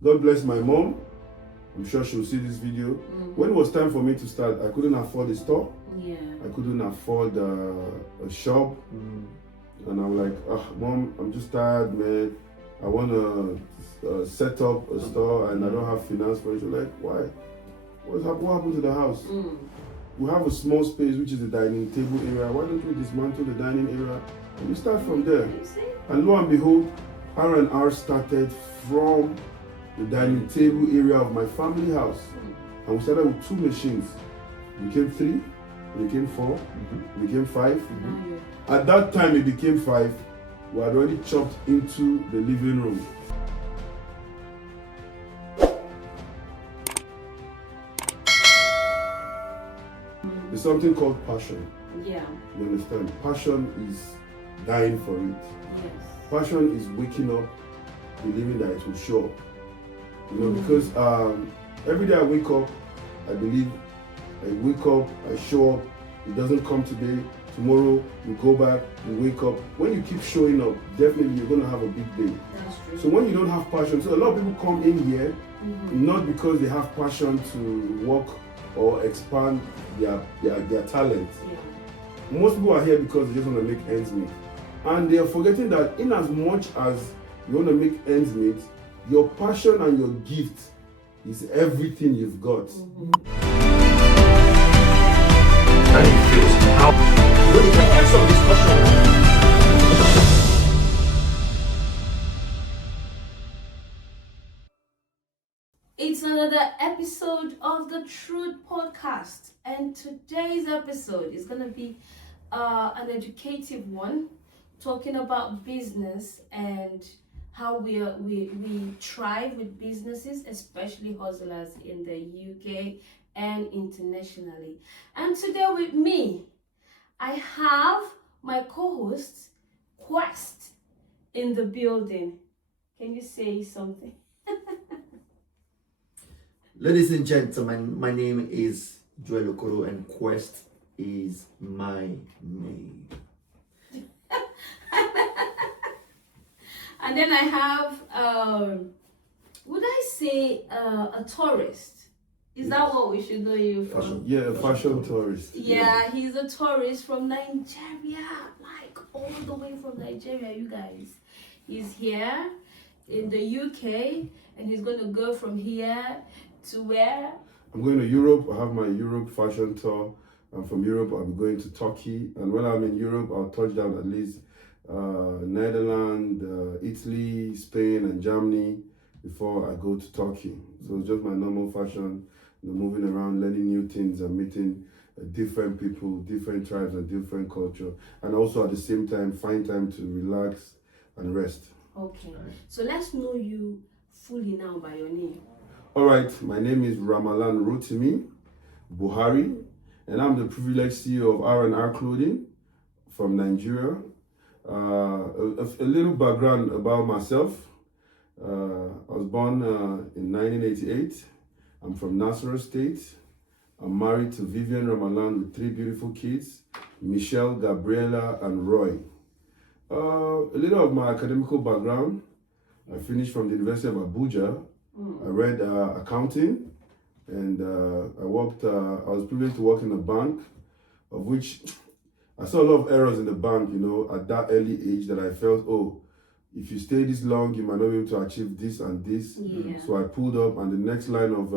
God bless my mom. I'm sure she'll see this video. When it was time for me to start, I couldn't afford a store. Yeah. I couldn't afford a shop. And I'm like, Mom, I'm just tired, man. I want to set up a store and I don't have finance for it. She's like, why? What happened to the house? We have a small space, which is the dining table area. Why don't we dismantle the dining area? And we start from there. And lo and behold, R&R started from the dining table area of my family house. And we started with 2 machines. It became 3, it became 4, it became 5. At that time it became 5. We had already chopped into the living room. There's something called passion. Yeah. You understand? Passion is dying for it. Yes. Passion is waking up, believing that it will show up. You know, because every day I wake up, I believe, I wake up, I show up, it doesn't come today, tomorrow you go back, you wake up. When you keep showing up, definitely you're going to have a big day. That's true. So when you don't have passion, so a lot of people come in here, not because they have passion to work or expand their talent. Yeah. Most people are here because they just want to make ends meet. And they are forgetting that in as much as you want to make ends meet, your passion and your gift is everything you've got. How do you feel? How? What is the answer of this question? It's another episode of the Thruth Podcast, and today's episode is going to be an educative one, talking about business and how we thrive with businesses, especially hustlers in the UK and internationally. And today with me, I have my co-host Quest in the building. Can you say something? Ladies and gentlemen, my name is Joel Okoro and Quest is my name. And then I have, would I say a tourist? Is that what we should know you from? Yeah, a fashion tourist. Yeah, he's a tourist from Nigeria, like all the way from Nigeria, you guys. He's here in the UK and he's going to go from here to where? I'm going to Europe. I have my Europe fashion tour. And from Europe, I'll be going to Turkey. And when I'm in Europe, I'll touch down at least Netherlands, Italy, Spain, and Germany before I go to Turkey. So it's just my normal fashion, moving around, learning new things and meeting different people, different tribes, and different culture. And also at the same time, find time to relax and rest. Okay. So let's know you fully now by your name. All right, my name is Ramalan Rotimi Buhari, and I'm the privileged CEO of R&R Clothing from Nigeria. A little background about myself. I was born in 1988. I'm from Nasarawa State. I'm married to Vivian Ramalan with 3 beautiful kids, Michelle, Gabriela, and Roy. A little of my academical background. I finished from the University of Abuja. I read accounting, and I was privileged to work in a bank, of which I saw a lot of errors in the bank, you know, at that early age that I felt, if you stay this long, you might not be able to achieve this and this. Yeah. So I pulled up, and the next line of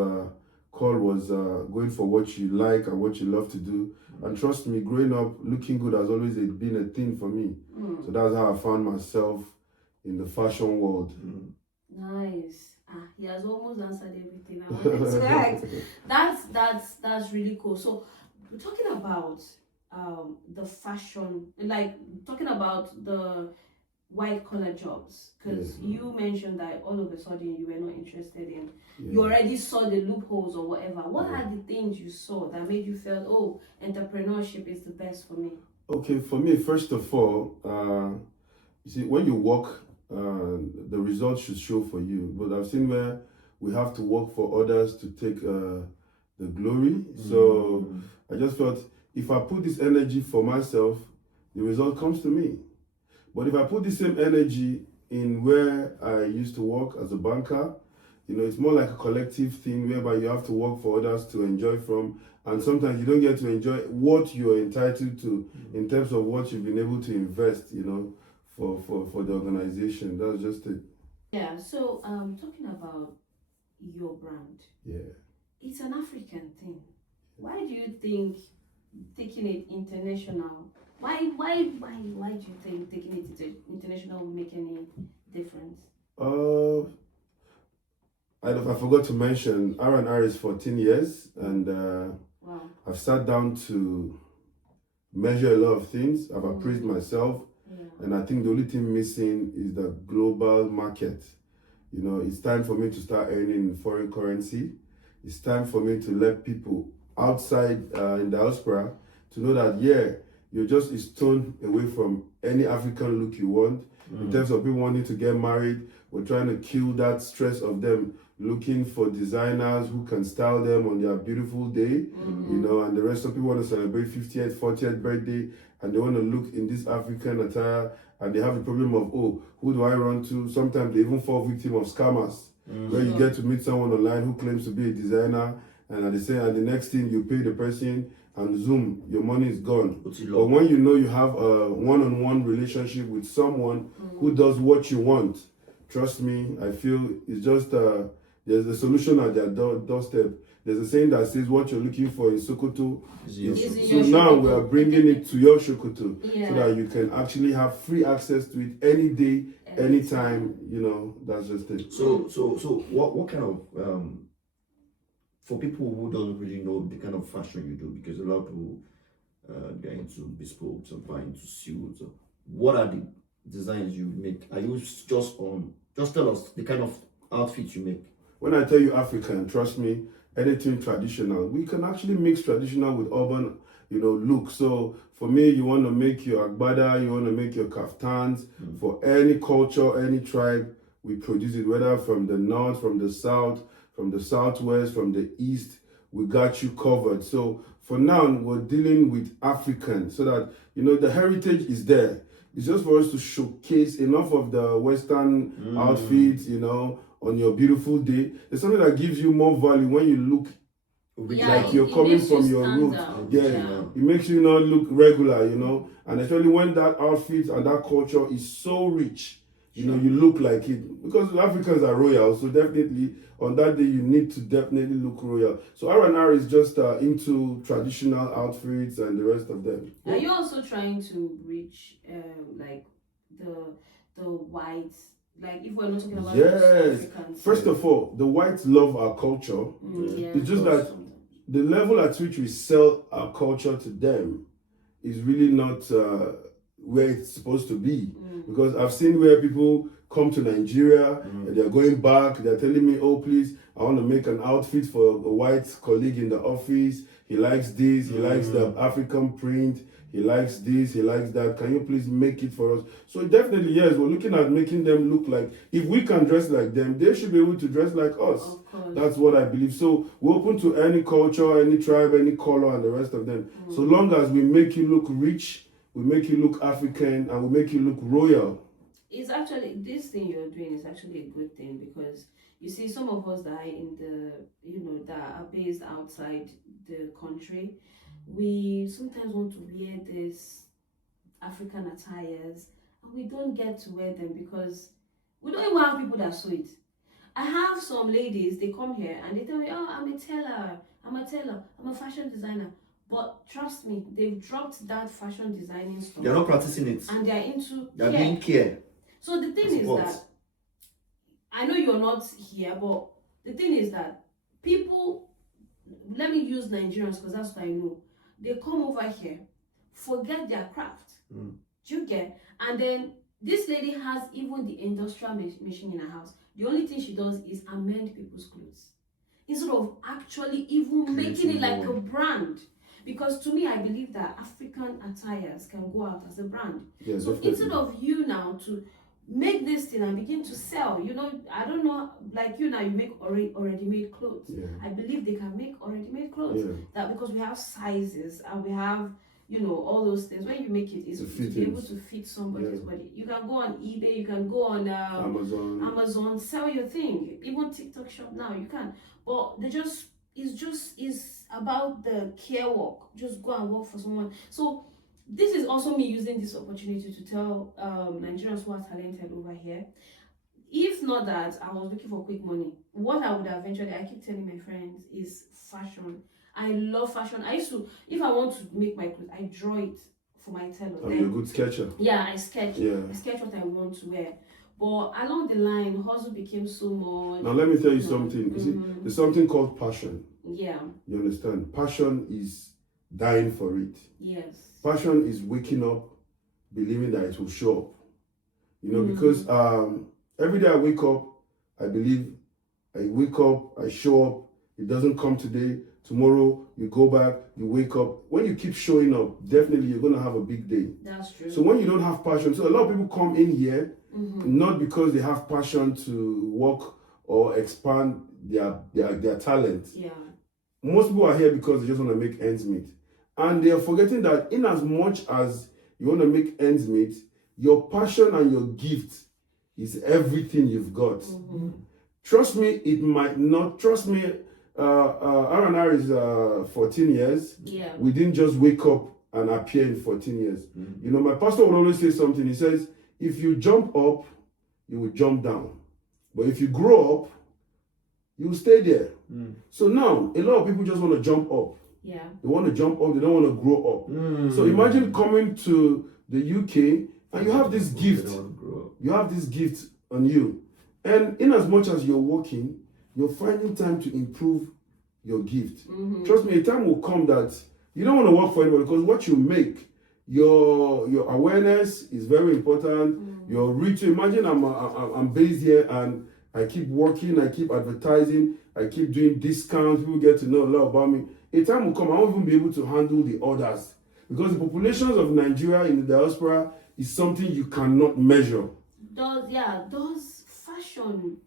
call was going for what you like and what you love to do. And trust me, growing up, looking good has always been a thing for me. So that's how I found myself in the fashion world. Nice. He has almost answered everything I wanted to ask. That's really cool. So we're talking about the fashion, like talking about the white collar jobs, because you mentioned that all of a sudden you were not interested in. You already saw the loopholes or whatever. What are the things you saw that made you feel, entrepreneurship is the best for me? Okay, for me, first of all, you see, when you work, the results should show for you. But I've seen where we have to work for others to take the glory. So I just felt if I put this energy for myself, the result comes to me. But if I put the same energy in where I used to work as a banker, it's more like a collective thing whereby you have to work for others to enjoy from, and sometimes you don't get to enjoy what you're entitled to in terms of what you've been able to invest, for the organization. That's just it. Yeah, so talking about your brand, Yeah. it's an African thing. Why do you think taking it international? Why do you think taking it international will make any difference? I forgot to mention R&R is 14 years, and Wow. I've sat down to measure a lot of things. I've appraised myself, Yeah. and I think the only thing missing is the global market. It's time for me to start earning in foreign currency. It's time for me to let people outside in diaspora to know that, you're just a stone away from any African look you want. In terms of people wanting to get married, we're trying to kill that stress of them looking for designers who can style them on their beautiful day, and the rest of people want to celebrate 50th, 40th birthday, and they want to look in this African attire, and they have the problem of, who do I run to? Sometimes they even fall victim of scammers, where you get to meet someone online who claims to be a designer, and the next thing you pay the person, and zoom, your money is gone. But when you have a one-on-one relationship with someone who does what you want, trust me, I feel it's just there's a solution at their doorstep. There's a saying that says what you're looking for in Sokoto. So now we are bringing it to your Sokoto, so that you can actually have free access to it any day, anytime. That's just it. So what kind of for people who don't really know the kind of fashion you do, because a lot of people they're into bespoke, some are into suits. So what are the designs you make? Are you just tell us the kind of outfits you make? When I tell you African, trust me, anything traditional, we can actually mix traditional with urban, look. So for me, you want to make your agbada, you want to make your kaftans. For any culture, any tribe, we produce it, whether from the north, from the south, from the southwest, from the east, we got you covered. So for now, we're dealing with African, so that, the heritage is there. It's just for us to showcase enough of the Western outfits, on your beautiful day. There's something that gives you more value when you look like you're coming from your roots. It makes you not look regular, and especially when that outfit and that culture is so rich, you look like it. Because Africans are royal, so definitely on that day you need to definitely look royal. So R&R is just into traditional outfits and the rest of them. Are you also trying to reach like the whites? Like, if we're not talking about Africans. First of all, the whites love our culture. It's just that the level at which we sell our culture to them is really not where it's supposed to be. Because I've seen where people come to Nigeria, and they're going back, they're telling me, please, I want to make an outfit for a white colleague in the office. He likes this, he likes the African print. He likes this, he likes that. Can you please make it for us? So definitely, yes, we're looking at making them look like, if we can dress like them, they should be able to dress like us. That's what I believe. So we're open to any culture, any tribe, any color, and the rest of them. So long as we make you look rich, we make you look African, and we make you look royal. It's actually, this thing you're doing is actually a good thing, because you see, some of us that are in the, that are based outside the country, we sometimes want to wear these African attires, and we don't get to wear them because we don't even have people that sew it. I have some ladies, they come here and they tell me, I'm a tailor, I'm a fashion designer. But trust me, they've dropped that fashion designing stuff. They're not practicing it. And they're into They're being care. So the thing is that, I know you're not here, but the thing is that people, let me use Nigerians because that's what I know. They come over here, forget their craft. Do you get? And then this lady has even the industrial machine in her house. The only thing she does is amend people's clothes, instead of actually even making it like a brand. Because to me, I believe that African attires can go out as a brand. Yeah, so definitely. Instead of you now to make this thing and begin to sell, I don't know, like you now, you make already made clothes. I believe they can make already made clothes. That because we have sizes and we have, all those things. When you make it, it's The to be able fittings. to fit somebody's Yeah. body. You can go on eBay, you can go on Amazon, sell your thing. Even TikTok shop now, you can. But it's about the care work. Just go and work for someone. So this is also me using this opportunity to tell Nigerians who are talented over here. If not that, I was looking for quick money. What I would eventually, I keep telling my friends, is fashion. I love fashion. I used to, if I want to make my clothes, I draw it for my tailor. I'm a good sketcher. Yeah, I sketch. Yeah. I sketch what I want to wear. But along the line, hustle became so much. Now let me tell you something. You see, there's something called passion. Yeah. You understand? Passion is dying for it. Yes. Passion is waking up, believing that it will show up. Because every day I wake up, I believe, I wake up, I show up. It doesn't come today. Tomorrow, you go back, you wake up. When you keep showing up, definitely you're going to have a big day. That's true. So when you don't have passion, so a lot of people come in here, not because they have passion to work or expand their talent. Yeah. Most people are here because they just want to make ends meet. And they are forgetting that in as much as you want to make ends meet, your passion and your gift is everything you've got. Trust me, it might not. Trust me, R&R is 14 years. Yeah. We didn't just wake up and appear in 14 years. My pastor would always say something. He says, if you jump up, you will jump down. But if you grow up, you will stay there. So now, a lot of people just want to jump up. Yeah. They want to jump up, they don't want to grow up. So imagine coming to the UK and you have this gift. You have this gift on you. And in as much as you're working, you're finding time to improve your gift. Trust me, a time will come that you don't want to work for anybody because what you make, your awareness is very important. Your reach. Imagine I'm based here and I keep working, I keep advertising, I keep doing discounts. People get to know a lot about me. A time will come I won't even be able to handle the orders because the populations of Nigeria in the diaspora is something you cannot measure. Does fashion,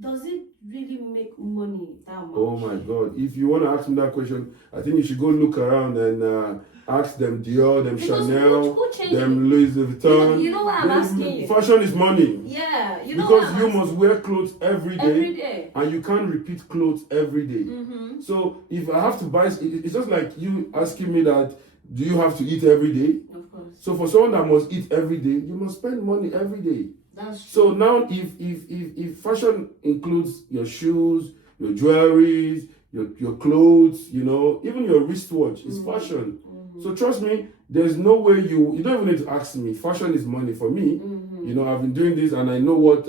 does it really make money that much? Oh my God. If you want to ask me that question, I think you should go look around and ask them Dior, them Because Chanel, who changed them Louis Vuitton. You know what I'm asking you? Fashion is money. Yeah, you know Because what you I'm must wear clothes every day. Every day. And you can't repeat clothes every day. So if I have to buy, it's just like you asking me that, do you have to eat every day? Of course. So for someone that must eat every day, you must spend money every day. That's true. So now if fashion includes your shoes, your jewelries, your clothes, even your wristwatch is fashion. So trust me, there's no way you don't even need to ask me. Fashion is money for me. I've been doing this and I know what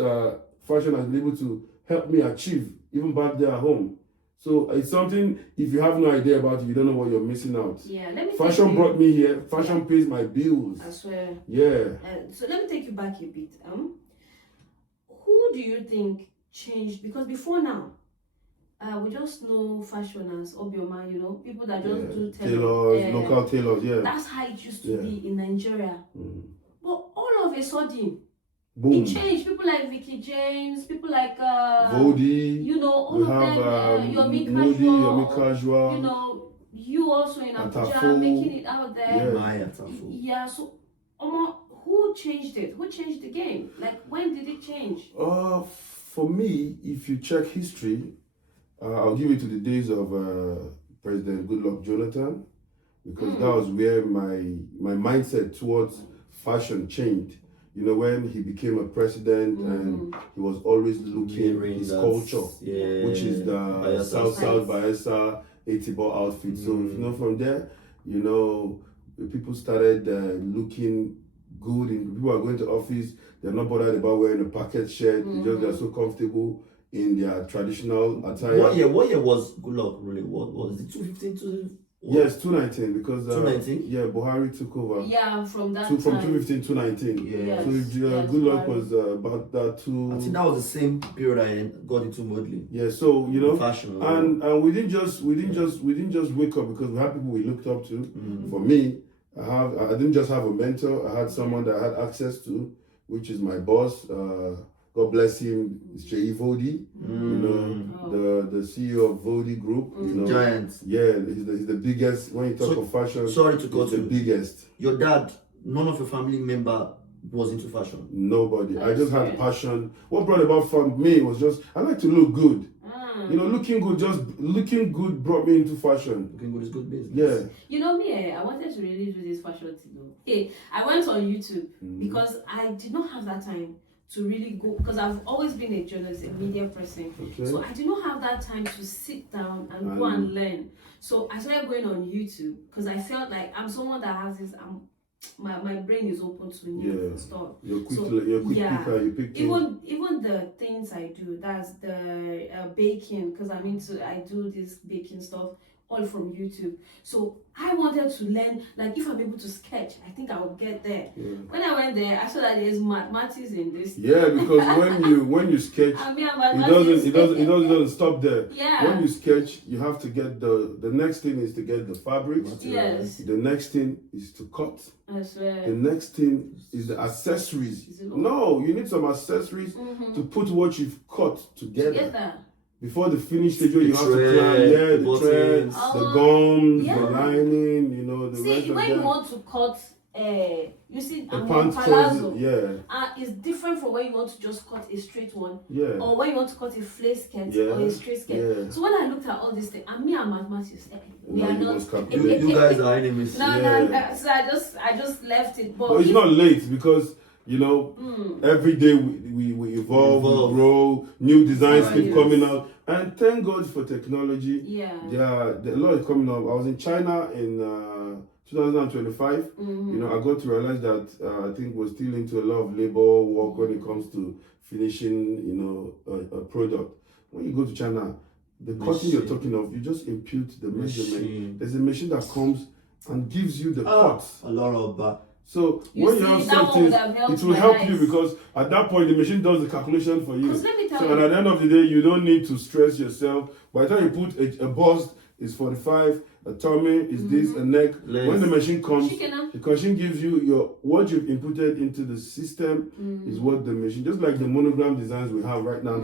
fashion has been able to help me achieve, even back there at home. So it's something, if you have no idea about it, you don't know what you're missing out. Yeah, let me Fashion brought me here. Fashion pays my bills. I swear. Yeah. So let me take you back a bit. Who do you think changed? Because before now, we just know fashion as Obioma, people that just do tailors, local tailors, yeah. That's how it used to be in Nigeria. But all of a sudden, boom. It changed. People like Vicky James, people like Vodi, all of them, Yomi Casual, you also in Abuja Atafo, making it out there. Yeah. So who changed it? Who changed the game? Like, when did it change? For me, if you check history, I'll give it to the days of President Goodluck Jonathan, because that was where my mindset towards fashion changed. When he became a president and he was always looking his culture, which is the South Bayelsa Etibo outfit. So, from there, people started looking good. People are going to office, they're not bothered about wearing a packet shirt. They're so comfortable in their traditional attire. What year was Goodluck really? What was it? 2015 Yes, 2019, because 2019? Buhari took over. Yeah, from that From time. 2015 to 2019. Yeah. So Goodluck was about that too. I think that was the same period I got into modeling. Yeah, so fashion. And we didn't just wake up because we had people we looked up to. For me, I didn't just have a mentor. I had someone that I had access to, which is my boss. God bless him, it's Vodi, the CEO of Vodi Group. You know, Giants. yeah, he's the biggest. When you talk So, of fashion, sorry to he's cut the you. biggest. Your dad, none of your family member was into fashion. Nobody. I That's just had serious? passion. What brought about from me was just I like to look good. You know, looking good brought me into fashion. Looking good is good business. Yeah. You know me, I wanted to really do this fashion thing. Hey, I went on YouTube because I did not have that time to really go, because I've always been a journalist, a media person. Okay. So I did not have that time to sit down and go and learn. So I started going on YouTube because I felt like I'm someone that has this, my brain is open to new stuff. You're quick, So, you're a quick picker, you pick things. Even the things I do, that's the baking, because I do this baking stuff all from YouTube. So I wanted to learn, like if I'm able to sketch, I think I will get there. Yeah. When I went there, I saw that there's mathematics in this. Yeah, because when you sketch, it doesn't stop there. Yeah. When you sketch, you have to get the next thing is to get the fabrics. Yes. The next thing is to cut. I swear. The next thing is the accessories. No, you need some accessories to put what you've cut together. Before the finished stage, you have to plan, the thread, the gums, the lining, you know, the rest of when you that. want to cut, you see, The palazzo, yeah. it's different from when you want to just cut a straight one, Yeah. or when you want to cut a flare skirt or a straight skirt. Yeah. So when I looked at all these things, and me and mathematics, we Now are you not. must calculate. You guys are enemies. No, so I just left it. But it's not late because you know every day we evolve, we grow, new designs keep coming out, and thank God for technology. Yeah. A lot is coming up. I was in China in 2025. You know, I got to realize that I think we're still into a lot of labor work when it comes to finishing, you know, a product. When you go to China, the cutting you're talking of, you just impute the measurement. There's a machine that comes and gives you the cut. A lot of So You when see, you have that one something, would have helped it will my help eyes. you because at that point the machine does the calculation for you. Because let me tell So you, and at the end of the day, you don't need to stress yourself. By the time you put a bust is 45, a tummy is this, a neck. When the machine comes, the machine gives you what you've inputted into the system is what the machine, just like the monogram designs we have right now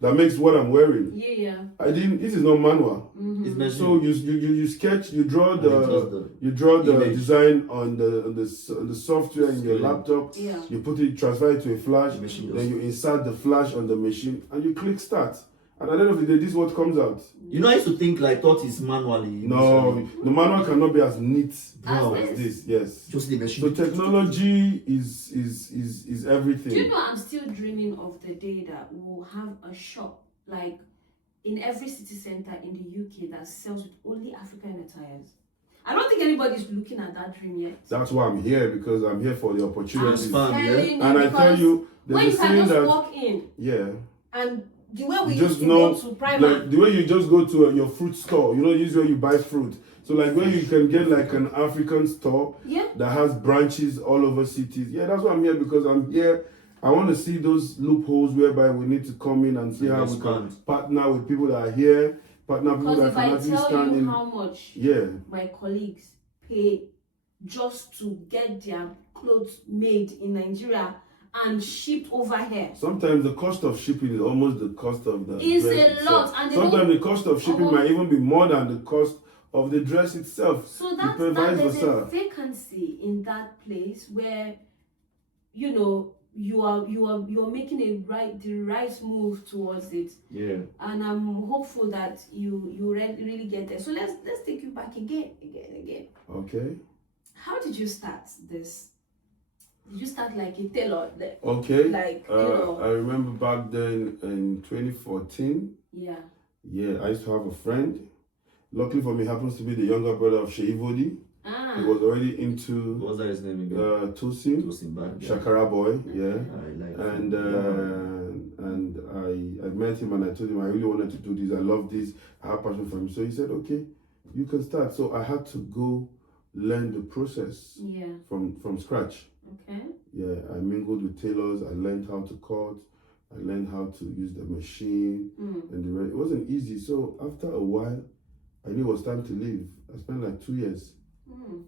that makes what I'm wearing. Yeah. This is not manual. So you sketch, you draw the design on the software in your laptop. Yeah. You put it, transfer it to a flash, then you insert the flash on the machine, and you click start. And at the end of the day, this is what comes out. You know, I used to think like thought is manually. No, the manual cannot be as neat as this. Yes. Just the machine. So technology is everything. Do you know I'm still dreaming of the day that we'll have a shop like in every city center in the UK that sells with only African attires? I don't think anybody's looking at that dream yet. That's why I'm here, because I'm here for the opportunities. I'm fun, telling And I tell you, when there's you a can saying just that walk in and the way we you used just to know, go to Primark, like the way you just go to your fruit store, you know, usually where you buy fruit. So like where you can get like an African store that has branches all over cities. Yeah, that's why I'm here, because I'm here. I want to see those loopholes whereby we need to come in and see how we can partner with people that are here, partner people that can actually because if I tell stand you in. how much my colleagues pay just to get their clothes made in Nigeria and shipped over here. Sometimes the cost of shipping is almost the cost of the It's dress a itself. lot. And sometimes the cost of shipping might even be more than the cost of the dress itself. So there's a vacancy in that place where, you know, you are making the right move towards it. Yeah. And I'm hopeful that you really get there. So let's take you back again. Okay. How did you start this? Did you start like a tailor? Okay. Like, you know. I remember back then in 2014. Yeah. Yeah, I used to have a friend. Luckily for me, he happens to be the younger brother of Sheyi Vodi. He was already into. What was that his name again? Tosin. Shakara boy. Yeah. And I met him and I told him I really wanted to do this. I love this. I have passion for him. So he said, okay, you can start. So I had to go learn the process from scratch. Okay. Yeah, I mingled with tailors. I learned how to cut. I learned how to use the machine and the rest. It wasn't easy. So after a while, I knew it was time to leave. I spent like 2 years.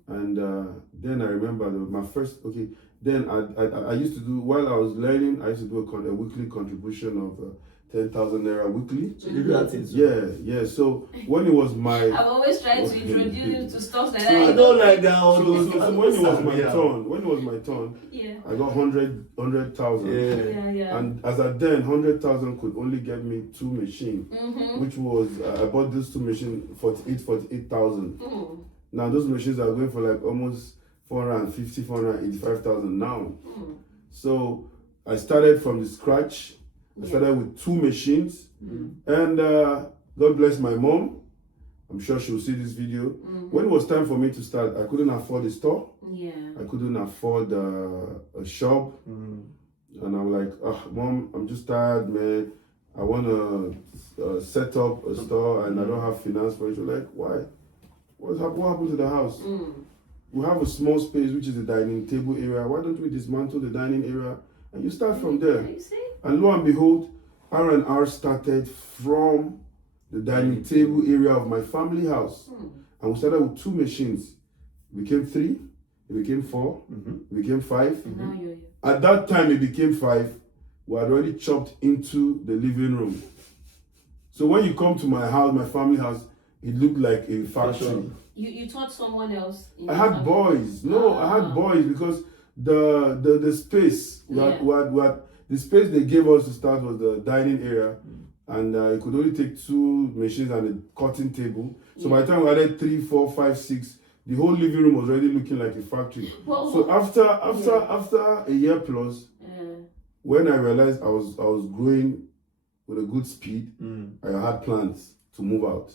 And then I remember my first, then I used to do, while I was learning, I used to do a weekly contribution of 10,000 naira weekly. So you do that thing too? Yeah. So when it was my I've always tried to introduce him to stuff like that. I don't like that. All so those. when it was my turn, Yeah. I got 100,000. Yeah. And as at then, 100,000 could only get me 2 machines, which was I bought these 2 machines 48,000. Now those machines are going for like almost 450, 485,000 now. So I started from the scratch. I started with 2 machines, and God bless my mom. I'm sure she'll see this video. When it was time for me to start, I couldn't afford a store. I couldn't afford a shop. And I'm like, Mom, I'm just tired, man. I want to set up a store and I don't have finance for it. She's like, why? What happened to the house? We have a small space, which is the dining table area. Why don't we dismantle the dining area and you start from there? And lo and behold, R&R started from the dining table area of my family house. And we started with 2 machines. It became 3, it became 4, it became 5. At that time, it became 5. We had already chopped into the living room. So when you come to my house, my family house, it looked like a factory. You taught someone else? I had boys. No, I had boys because the space, the space they gave us to start was the dining area. And it could only take 2 machines and a cutting table. So by the time we added 3, 4, 5, 6, the whole living room was already looking like a factory. So after a year plus, when I realized I was growing with a good speed, I had plans to move out.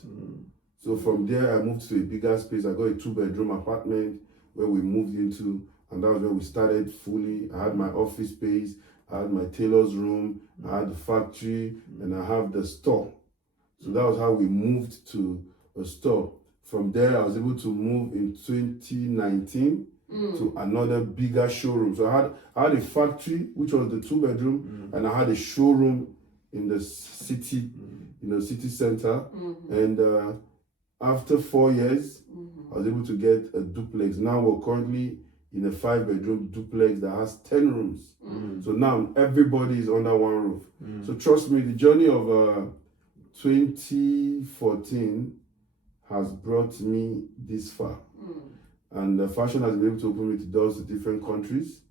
So from there, I moved to a bigger space. I got a 2-bedroom apartment where we moved into, and that was where we started fully. I had my office space, I had my tailor's room, I had the factory, and I have the store. So that was how we moved to a store. From there, I was able to move in 2019 to another bigger showroom. So I had a factory, which was the 2-bedroom, and I had a showroom in the city, in the city center. And after 4 years, I was able to get a duplex. Now we're currently in a 5-bedroom duplex that has 10 rooms. So now everybody is under one roof. So trust me, the journey of 2014 has brought me this far. And fashion has been able to open me the doors to different countries.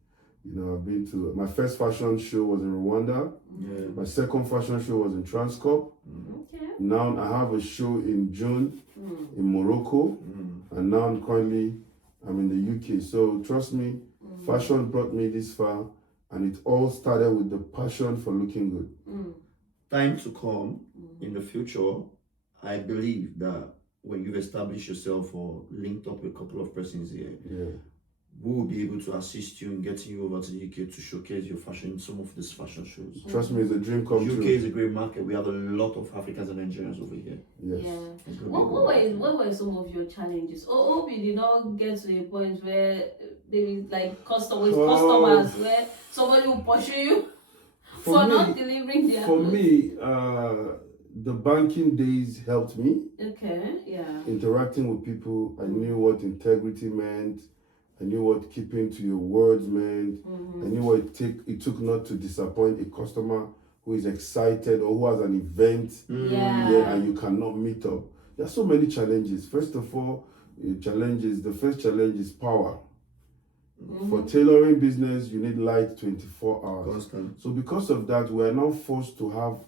You know, I've been to, my first fashion show was in Rwanda. My second fashion show was in Transcorp. Now I have a show in June in Morocco. And now I'm in the UK. So trust me, fashion brought me this far. And it all started with the passion for looking good. Time to come in the future, I believe that when you've established yourself or linked up with a couple of persons here, we will be able to assist you in getting you over to the UK to showcase your fashion in some of these fashion shows. Trust me, it's a dream come true. UK is a great market. We have a lot of Africans and Nigerians over here. What were some of your challenges? Hope you did not get to a point where there is like customers where somebody will pursue you for not delivering their For me, the banking days helped me. Interacting with people, I knew what integrity meant. I knew what keeping to your words meant. I knew what it took not to disappoint a customer who is excited or who has an event and you cannot meet up. There are so many challenges. First of all, the first challenge is power. For tailoring business, you need light 24 hours. Constant. So because of that, we are now forced to have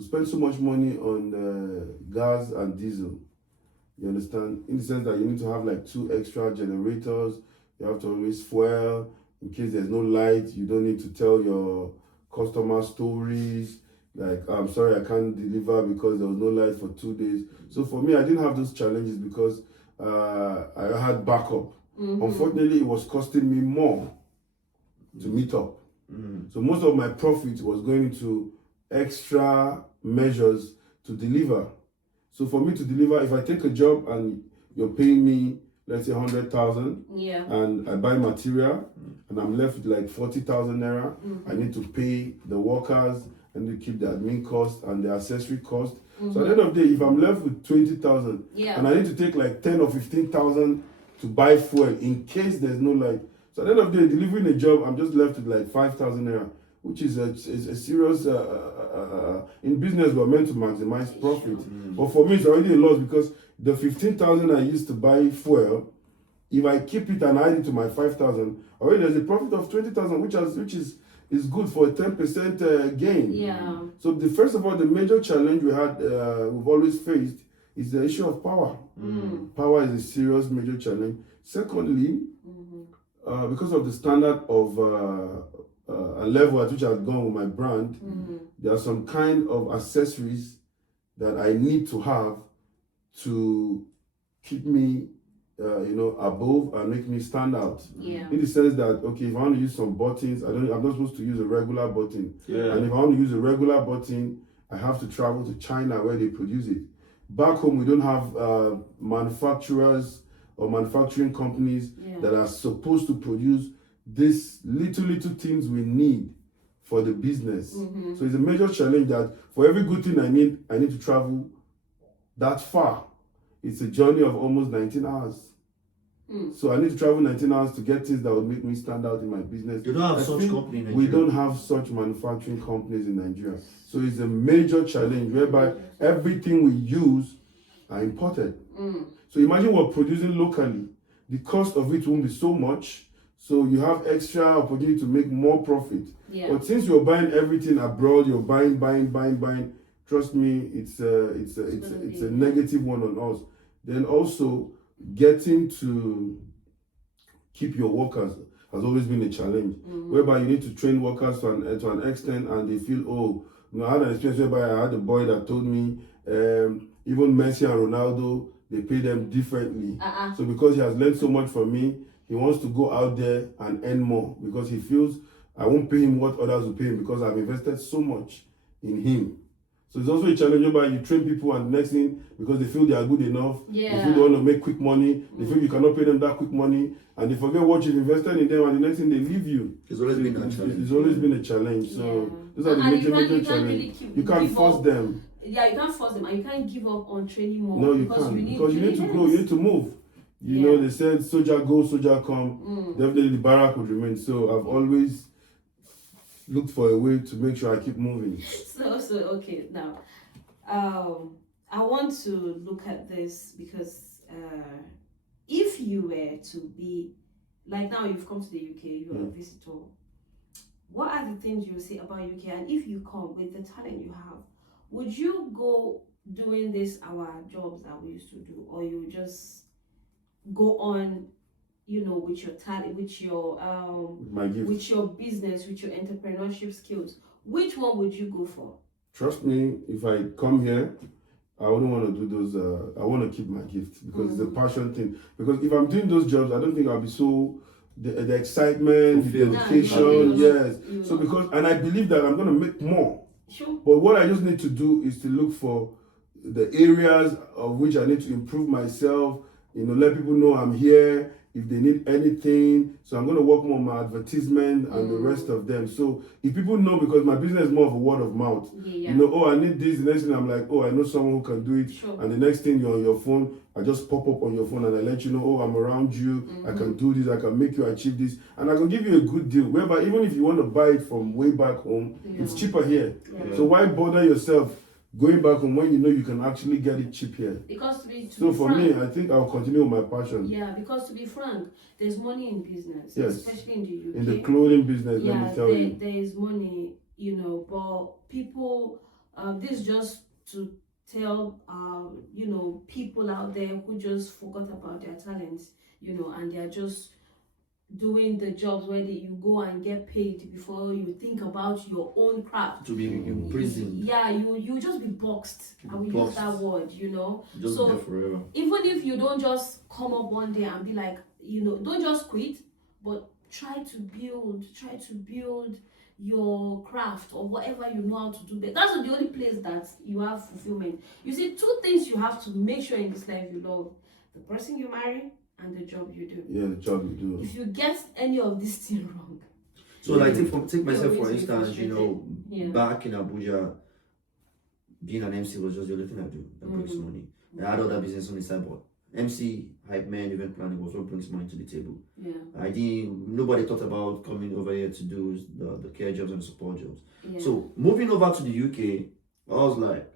spend so much money on gas and diesel. You understand? In the sense that you need to have like 2 extra generators. You have to always fuel. In case there's no light, you don't need to tell your customer stories. Like, I'm sorry, I can't deliver because there was no light for 2 days. So for me, I didn't have those challenges because I had backup. Unfortunately, it was costing me more to meet up. So most of my profit was going into extra measures to deliver. So for me to deliver, if I take a job and you're paying me, let's say 100,000, and I buy material, and I'm left with like 40,000 naira, I need to pay the workers, I need to keep the admin cost and the accessory cost. So at the end of the day, if I'm left with 20,000, and I need to take like 10 or 15,000 to buy fuel in case there's no light. So at the end of the day, delivering a job, I'm just left with like 5,000 naira, which is a serious. In business, we're meant to maximize profit. But for me, it's already a loss because the 15,000 I used to buy fuel, if I keep it and add it to my 5,000, already there's a profit of 20,000, which is good for a 10% gain. Yeah. So first of all, the major challenge we've always faced is the issue of power. Power is a serious major challenge. Secondly, because of the standard of a level at which I've gone with my brand, there are some kind of accessories that I need to have to keep me, above and make me stand out. Yeah. In the sense that, okay, if I want to use some buttons, I'm not supposed to use a regular button. Yeah. And if I want to use a regular button, I have to travel to China where they produce it. Back home, we don't have manufacturers or manufacturing companies that are supposed to produce these little things we need for the business. So it's a major challenge that for every good thing I need to travel that far. It's a journey of almost 19 hours. So I need to travel 19 hours to get things that would make me stand out in my business. You don't have such company in Nigeria. We don't have such manufacturing companies in Nigeria. So it's a major challenge whereby everything we use are imported. So imagine we're producing locally. The cost of it won't be so much. So you have extra opportunity to make more profit. Yeah. But since you're buying everything abroad, you're buying. Trust me, it's a negative one on us. Then also getting to keep your workers has always been a challenge. Whereby you need to train workers to an extent, and they feel, I had an experience whereby I had a boy that told me even Messi and Ronaldo, they pay them differently. So because he has learned so much from me, he wants to go out there and earn more because he feels I won't pay him what others will pay him because I've invested so much in him. So it's also a challenge whereby you train people and the next thing, because they feel they are good enough, they feel they want to make quick money, they feel you cannot pay them that quick money, and they forget what you've invested in them, and the next thing they leave you. It's always been a challenge. It's always been a challenge. So those are the major challenges. You can't force them. Yeah, you can't force them, and you can't give up on training more. No, you can't. Because you need to grow, you need to move. You know, they said, soldier go, soldier come. Definitely the barrack would remain. So I've always looked for a way to make sure I keep moving. So okay, now, I want to look at this because if you were to be, like now you've come to the UK, you're a visitor, what are the things you say about UK? And if you come with the talent you have, would you go doing our jobs that we used to do, or you just go on, with your talent, with your with your business, with your entrepreneurship skills? Which one would you go for? Trust me, if I come here, I wouldn't want to do those. I want to keep my gift because it's a passion thing. Because if I'm doing those jobs, I don't think I'll be so the excitement, the dedication. Yes. So and I believe that I'm going to make more. Sure. But what I just need to do is to look for the areas of which I need to improve myself. Let people know I'm here if they need anything. So I'm going to work more on my advertisement and the rest of them. So if people know, because my business is more of a word of mouth. I need this. The next thing I'm like, I know someone who can do it. Sure. And the next thing you're on your phone, I just pop up on your phone and I let you know, I'm around you. I can do this. I can make you achieve this. And I can give you a good deal. Whereby even if you want to buy it from way back home, it's cheaper here. Yeah. So why bother yourself going back home when you can actually get it cheap here? Because for me, I think I'll continue with my passion. Yeah, because to be frank, there's money in business, especially in the UK. In the clothing business, let me tell you. There is money, but people, this just to tell, people out there who just forgot about their talents, and they're just doing the jobs where you go and get paid before you think about your own craft. To be imprisoned. Yeah, you just be boxed. I will use that word, Just so there forever. Even if you don't just come up one day and be like, don't just quit, but try to build your craft or whatever you know how to do. That's the only place that you have fulfillment. You see, two things you have to make sure in this life you love: the person you marry and the job you do. Yeah, the job you do. If you get any of these things wrong. So take myself for instance, back in Abuja, being an MC was just the only thing I do that brings money. I had other business on the side, but MC, hype man, event planning was what brings money to the table. Yeah. Nobody thought about coming over here to do the care jobs and the support jobs. Yeah. So moving over to the UK, I was like,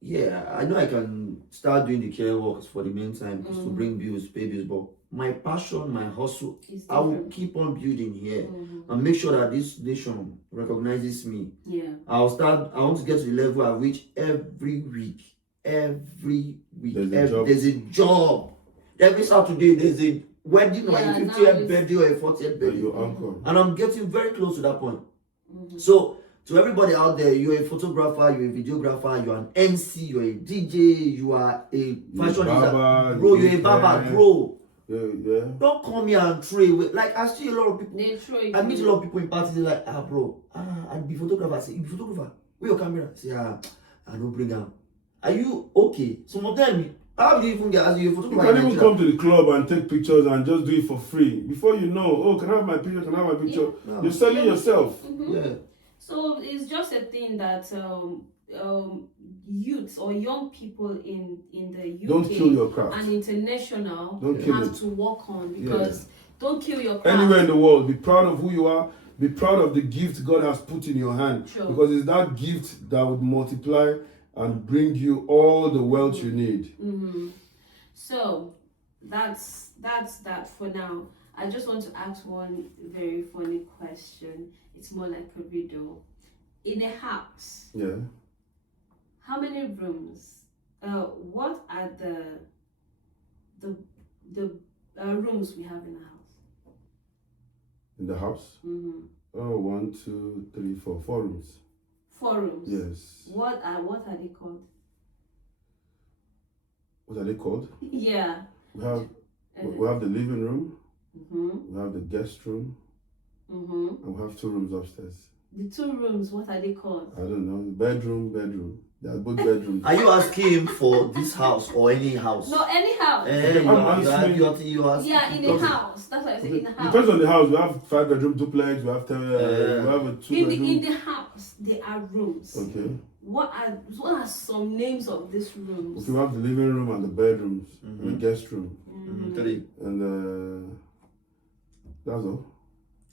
yeah, I know I can start doing the care works for the meantime to bring bills, pay bills, but my passion, my hustle, I will keep on building here and make sure that this nation recognizes me. Yeah. I want to get to the level at which every week, there's a job. Every Saturday there's a wedding or a 50th birthday or a 40th birthday. Your uncle. And I'm getting very close to that point. So to everybody out there, you're a photographer, you're a videographer, you're an MC, you're a DJ, you are a fashion designer, bro, you're a barber, bro. Yeah. Don't come here and throw away. Like I see a lot of people. I meet a lot of people in parties. They're like, bro, I'd be photographer. I say, you be photographer? Where your camera? I say, I don't bring out. Are you okay? Some of them, how do you even get as you photographer? You can even come to the club and take pictures and just do it for free. Before you know, can I have my picture? Can I have my picture? Yeah, no. You're selling yourself. Yeah. So it's just a thing that youths or young people in the UK Don't kill your craft. and international Don't kill have it. to work on, because don't kill your craft. Anywhere in the world, be proud of who you are. Be proud of the gift God has put in your hand. True. Because it's that gift that would multiply and bring you all the wealth you need. So that's that for now. I just want to ask one very funny question. It's more like a riddle. In a house, Yeah. how many rooms? What are the rooms we have in the house? In the house? Oh, 1, 2, 3, 4. 4 rooms. 4 rooms. Yes. What are they called? What are they called? Yeah. We have the living room. We have the guest room. And we have 2 rooms upstairs. The 2 rooms, what are they called? I don't know. Bedroom. They are both bedrooms. Are you asking for this house or any house? No, any house. You ask. Yeah, in a house. That's why I said in a house. Depends on the house. We have 5-bedroom duplex. We have 10. We have a 2-bedroom. In the house, there are rooms. Okay. What are some names of these rooms? Okay, we have the living room and the bedrooms and the guest room. 3. And that's all.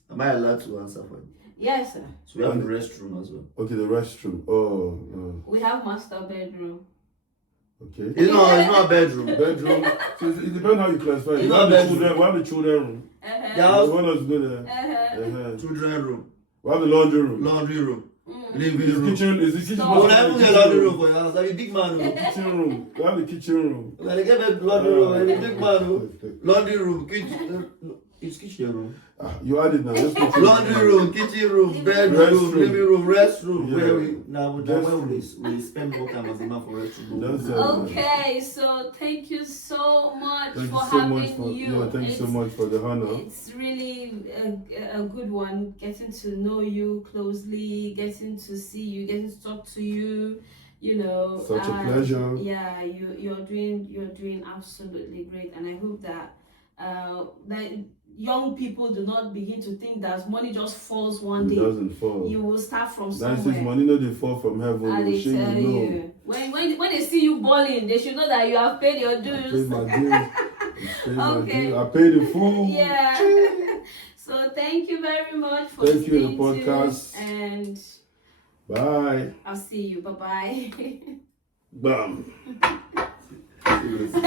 Am I allowed to answer for you? Yes, sir. So we have the restroom as well. Okay, the restroom. Oh. We have master bedroom. Okay. It's not a bedroom. Bedroom. So it depends how you classify it. It's We not have bedroom. the children room. Yeah, You want us to go there? children room, We have the laundry room. laundry room, living Is the room. kitchen? Is the kitchen? No. Don't even get laundry room for your house. I'm a big man. Kitchen room. We have the kitchen room. When I get back laundry room, I'm a big man. Laundry room, kitchen. It's kitchen room. You add it now. Let's go to Laundry room, kitchen room, bedroom, Restroom. living room, restroom. Yeah. Where we spend more time as a man for restroom. That's it. Okay, so thank you so much Thank for you so having much for you. thank you so much for the honor. It's really a good one, getting to know you closely, getting to see you, getting to talk to you. You know, Such a pleasure. Yeah, you're doing absolutely great, and I hope that that young people do not begin to think that money just falls one It day. doesn't fall. You will start from That somewhere. is money, no, they fall from heaven. And No they shame, tell you know. you, when they see you balling, they should know that you have paid your I dues. paid my dues. I paid my Okay. dues. I paid the full. Yeah. So thank you very much for Thank you, the listening to podcast. and Bye. I'll see you. Bye bye. Bam. Seriously.